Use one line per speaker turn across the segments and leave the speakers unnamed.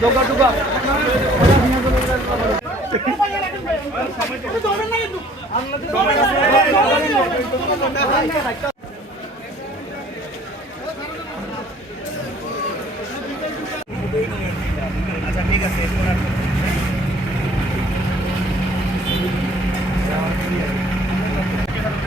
ডোকা ডোকা আচ্ছা ঠিক আছে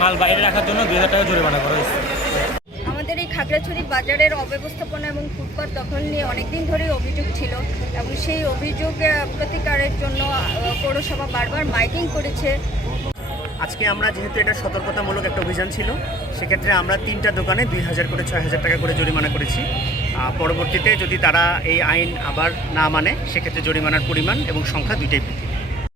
মাল বাইরে রাখার জন্য দুই হাজার টাকা জরিমানা করা হয়েছে।
আমাদের এই খাগড়াছড়ি বাজারের অব্যবস্থাপনা এবং ফুটপাত দখল নিয়ে অনেকদিন ধরেই অভিযোগ ছিল এবং সেই অভিযোগ প্রতিকারের জন্য পৌরসভা বারবার মাইকিং করেছে।
আজকে আমরা যেহেতু এটা সতর্কতামূলক একটা অভিযান ছিল সেক্ষেত্রে আমরা তিনটা দোকানে দুই হাজার করে ছয় হাজার টাকা করে জরিমানা করেছি। পরবর্তীতে যদি তারা এই আইন আবার না মানে সেক্ষেত্রে জরিমানার পরিমাণ এবং সংখ্যা দুইটাই বৃদ্ধি।